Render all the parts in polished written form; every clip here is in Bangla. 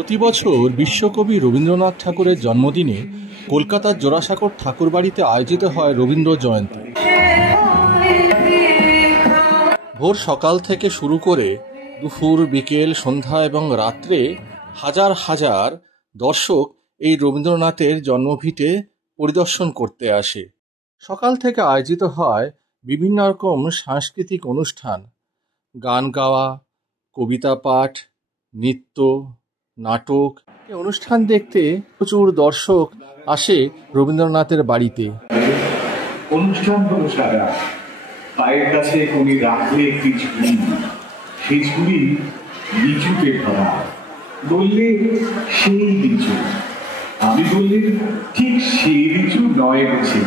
প্রতি বছর বিশ্বকবি রবীন্দ্রনাথ ঠাকুরের জন্মদিনে কলকাতার জোড়াসাঁকোর ঠাকুর বাড়িতে আয়োজিত হয় রবীন্দ্র জয়ন্তী। ভোর সকাল থেকে শুরু করে দুপুর, বিকেল, সন্ধ্যা এবং রাত্রে হাজার হাজার দর্শক এই রবীন্দ্রনাথের জন্মভিটে পরিদর্শন করতে আসে। সকাল থেকে আয়োজিত হয় বিভিন্ন রকম সাংস্কৃতিক অনুষ্ঠান, গান গাওয়া, কবিতা পাঠ, নৃত্য, নাটক। এই অনুষ্ঠান দেখতে প্রচুর দর্শক আসে রবীন্দ্রনাথের বাড়িতে। অনুষ্ঠান হলো সারা, পায়ের কাছে কোনি রাখলে একটি ঝুড়ি, সেই ঝুড়ি লিচুতে ভরা। বললে সেই লিচু, আমি বললে ঠিক সেই লিচু নয় গেছে।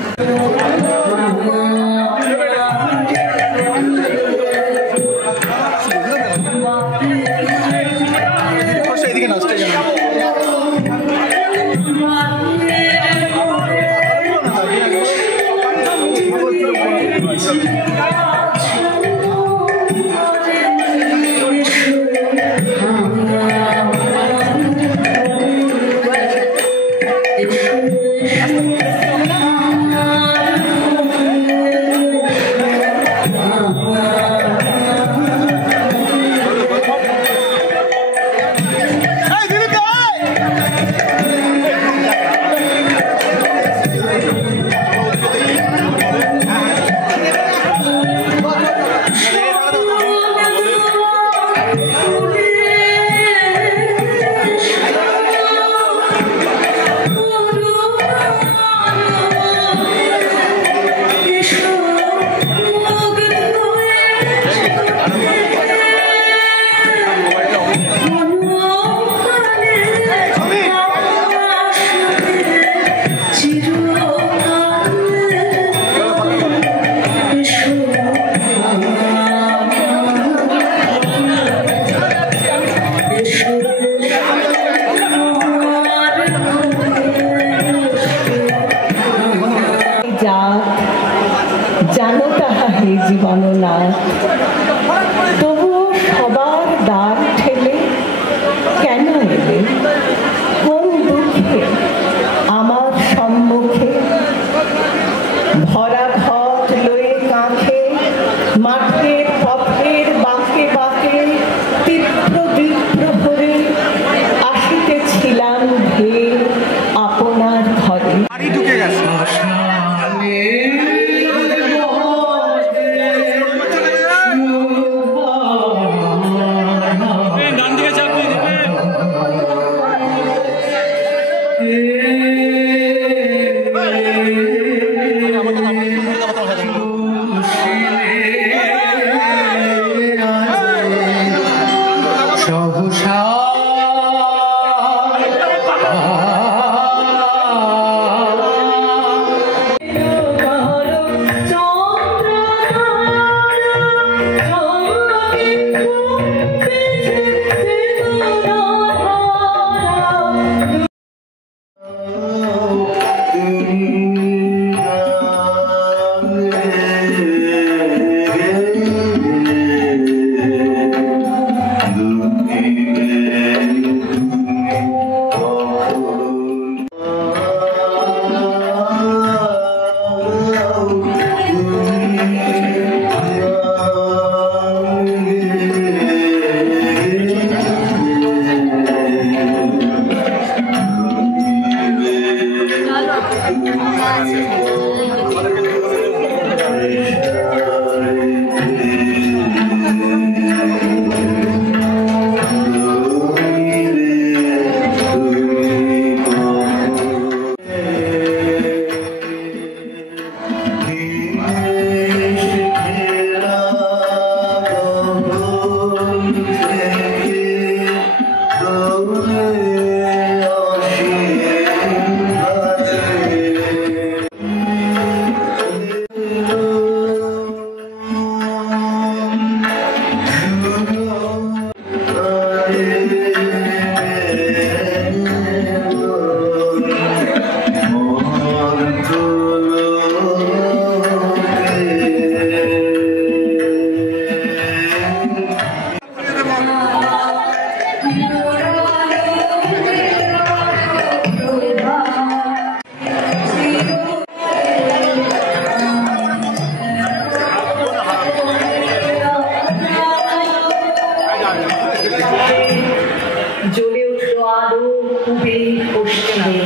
জ্বলে উঠল আলো পূবের পশ্চিমে।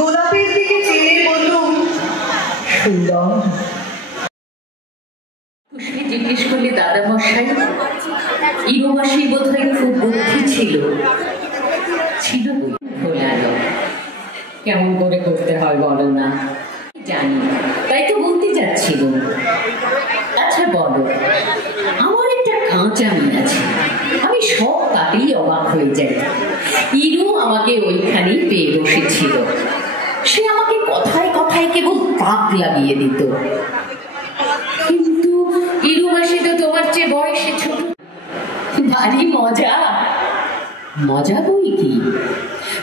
গোলাপের দিকে চেয়ে বললুম, সুন্দর। খুশি জিজ্ঞেস করলে, দাদা মশাই, ইরোমাসি বোধ হয় খুব বুদ্ধি ছিল। কেমন করে করতে হয় বলো না? জানি, তাই তো বলতে যাচ্ছিল। আচ্ছা বলো, আমার একটা কাঁচা মেয়ে আছে, আমি সব তাতেই অবাক হয়ে যাই। ইরো আমাকে ওইখানেই পেয়ে বসেছিল, সে আমাকে কথায় কথায় কেবল তাক লাগিয়ে দিত। কিন্তু ইরুমাসি তো তোমার চেয়ে বয়সে ছোট। ভারী মজা। মজা বই কি,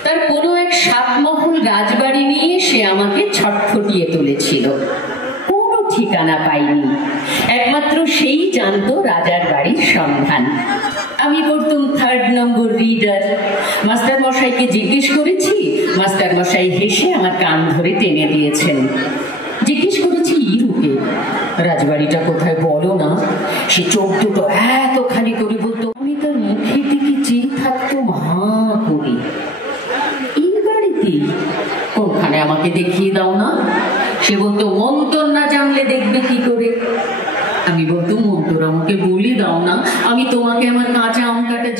তার কোনো এক সাতমহল রাজবাড়ি নিয়ে সে আমাকে ছটফটিয়ে তুলেছিল। কোনো ঠিকানা পাইনি, একমাত্র সেই জানতো রাজার বাড়ির সন্ধান। আমি করতুম 3rd নম্বর রিডার। মাস্টার মশাইকে জিজ্ঞেস করেছি, মাস্টার মশাই হেসে আমার কান ধরে টেনে দিয়েছেন। জিজ্ঞেস করেছি ইরুকে, রাজবাড়িটা কোথায় বলো না। সে চোখ দুটো এতখানি করে বলতো, আমি তার মুখের দিকে চেয়ে থাকতাম হাঁ করে। এই বাড়িতে কোনখানে আমাকে দেখিয়ে দাও না। সে বলতো, মন্তর না জানলে দেখবে কি করে। আমি বলতুম, মন্তর আমাকে বলে দাও না, আমি তোমাকে আমার কাঁচা আম কাটা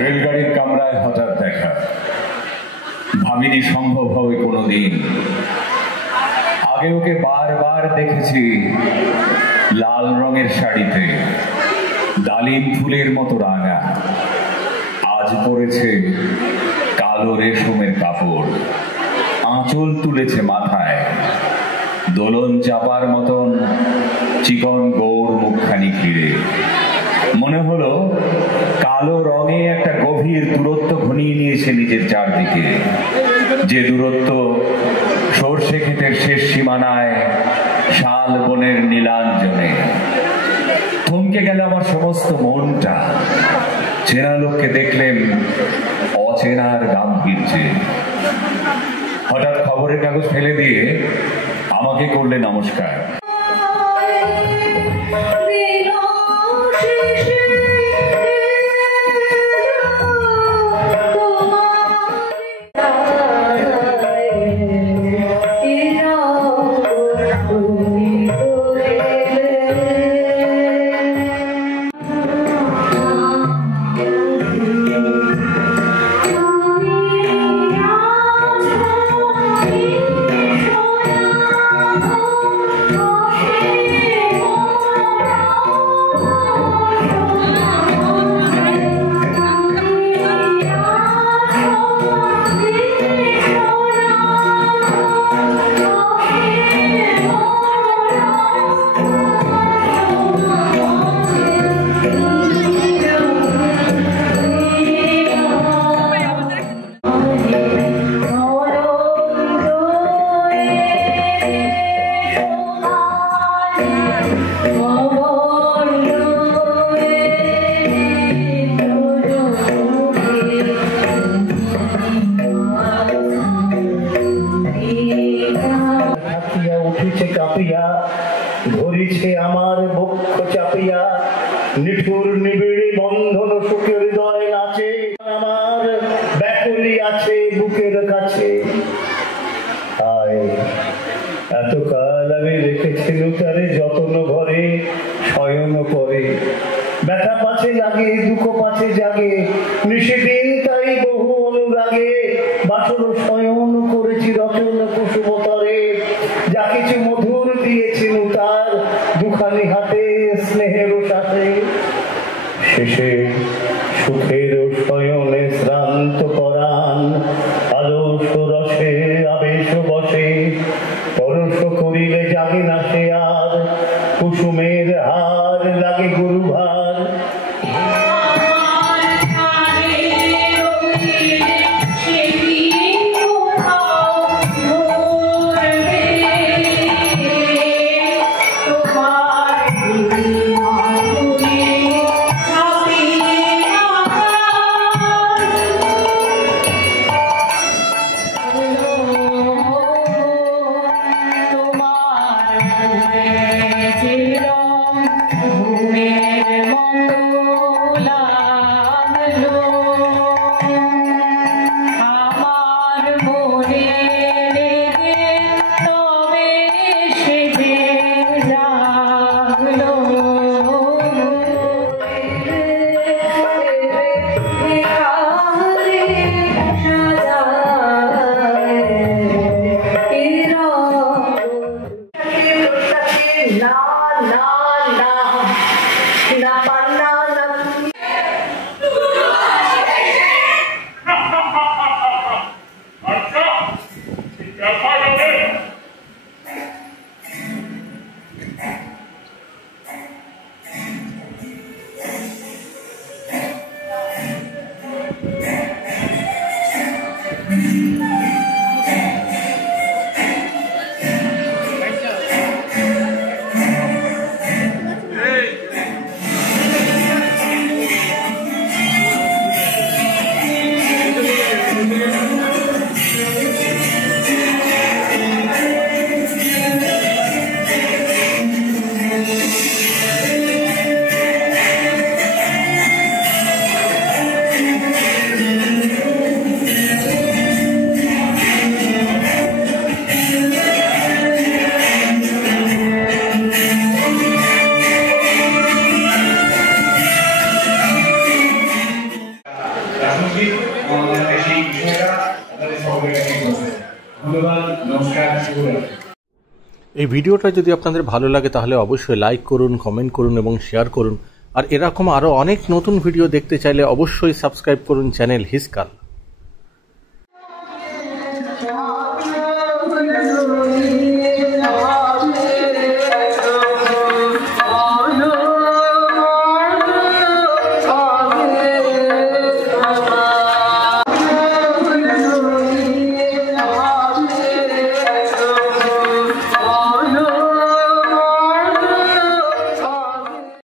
রেলগাড়ির কামরায় হঠাৎ দেখা, ভাবিনি সম্ভব হবে কোনোদিন। আগে ওকে বারবার দেখেছি লাল রঙের শাড়িতে, ডালিম ফুলের মতো রাঙা। আজ পরেছে কালো রেশমের কাপড়, আঁচল তুলেছে মাথায়, দোলন চাপার মতন চিকন গৌর মুখখানি ঘিরে। মনে হলো আলো রঙে একটা গভীর দূরত্ব ঘনিয়ে নিয়েছে নিজের চারদিকে, যে দূরত্ব সর্ষে ক্ষেতের শেষ সীমানায় শাল বনের নীলাঞ্জনে। থমকে গেল আমার সমস্ত মনটা, চেনা লোককে দেখলেন অচেনার গাম্ভীর্যে। হঠাৎ খবরের কাগজ ফেলে দিয়ে আমাকে করলে নমস্কার। ধরিছে আমার বক্ষ চাপিয়া, নিঠুর নিবিড়ি বন্ধন সুখের হৃদয় নাচে, আমার ব্যাকুলি আছে বুকের কাছে। আয় এতকাল আমি রেখেছিল তারে যতন ভরে শয়ন করে, ব্যথা পাছে লাগে দুঃখ পাছে জাগে, নিষেদিন তাই বহু অনুরাগে বাসর শয়ন করেছি রচন কুসুমতরে। যা কিছু মধুর দিয়েছি তার দুখানি হাতে স্নেহের সাথে, শেষে সুখের শয়নে শ্রান্ত পরাণ আলস রসে আবেশ বসে, পরশ করিলে জাগে না সে আর, কুসুমের হার লাগে গুরুভার। এই ভিডিওটা যদি আপনাদের ভালো লাগে তাহলে অবশ্যই লাইক করুন, কমেন্ট করুন এবং শেয়ার করুন। আর এরকম আরো অনেক নতুন ভিডিও দেখতে চাইলে অবশ্যই সাবস্ক্রাইব করুন চ্যানেল হিসকাল।